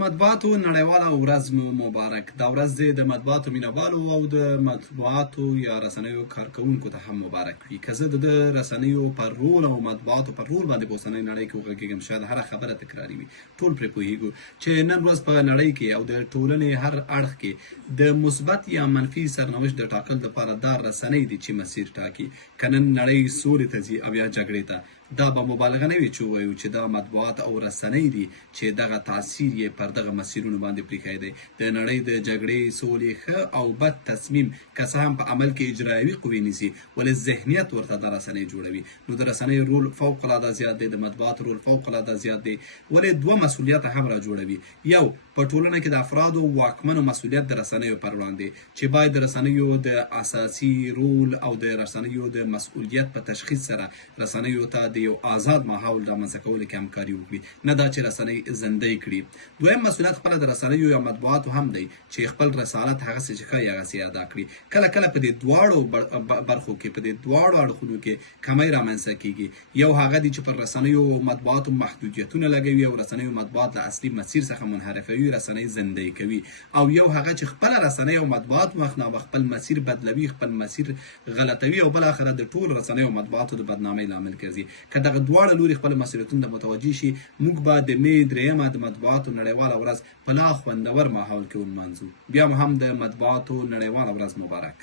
مطبوعاتو نړیواله ورځ مو مبارک. دا ورځ دې د مطبوعاتو مینوالو او د مطبوعاتو یا رسنیو کارکوونکو ته هم مبارک وي. که زه د رسنیو پر رول او مطبوعاتو پر رول باندې په اوسنۍ نړۍ کې وغږېږم، شاید هره خبره تکراري وي، ټول پرې پوهېږو چې نن ورځ په نړۍ کې او د ټولنې هر اړخ کې د مثبت یا منفي سرنوشت د ټاکلو لپاره دا رسنۍ دي چې مسیر ټاکي. که نن نړۍ سولې ته ځي او یا جګړې ته، دا به مبالغه نه وي چې ووایو چې دا مطبوعات او رسنۍ دي چې دغه تاثیر یې پر دغه مسیرونو باندې پرېښی دی. د نړۍ د جګړې، سولې ښه او بد تصمیم که څه هم په عمل کې اجرایوي قوې نیسي، ولې ذهنیت ورته دا رسنۍ جوړوي. نو د رسنیو رول فوق العاده زیات دی، د مطبوعاتو رول فوق العاده زیات دی، ولې دوه مسؤلیت هم را جوړوي. یو، په ټولنه کې د افرادو واکمنو مسؤلیت د رسنیو پر وړاندې چې باید د رسنیو د اساسي رول او د رسنیو د مسؤلیت په تشخیص سره رسنیو ته د یو آزاد ماحول رامنځته کولو کې همکاري وکړي، نه دا چې رسنۍ زندۍ کړي. دویم مسؤلیت خپله د رسنیو یا مطبوعاتو هم دی چې خپل رسالت هغسې چې ښایي هغسې ادا کړي. کله کله په دې دواړو برخو کې، په دې دواړو اړخونو کې کمی رامنځته کیږي. یو هغه دی چې پر رسنیو او مطبوعاتو محدودیتونه لګوي او رسنیو مطبوعات له اصلي مسیر څخه منحرفوي، رسنۍ زندۍ کوي. او یو هغه چې خپله رسنۍ او مطبوعات مخنامه خپل مسیر بدلوي، خپل مسیر غلطوي او بالاخره د ټول رسنیو او مطبوعاتو د بدنامۍ لامل ګرځي. که دغه دواړه لوري خپل مسؤلیتونو ته متوجه شي، موږ به د مې 3 د مطبوعاتو نړیواله ورځ په لا خوندور ماحول کې ونمانځو. بیا مو هم د مطبوعاتو نړیواله ورځ مبارک.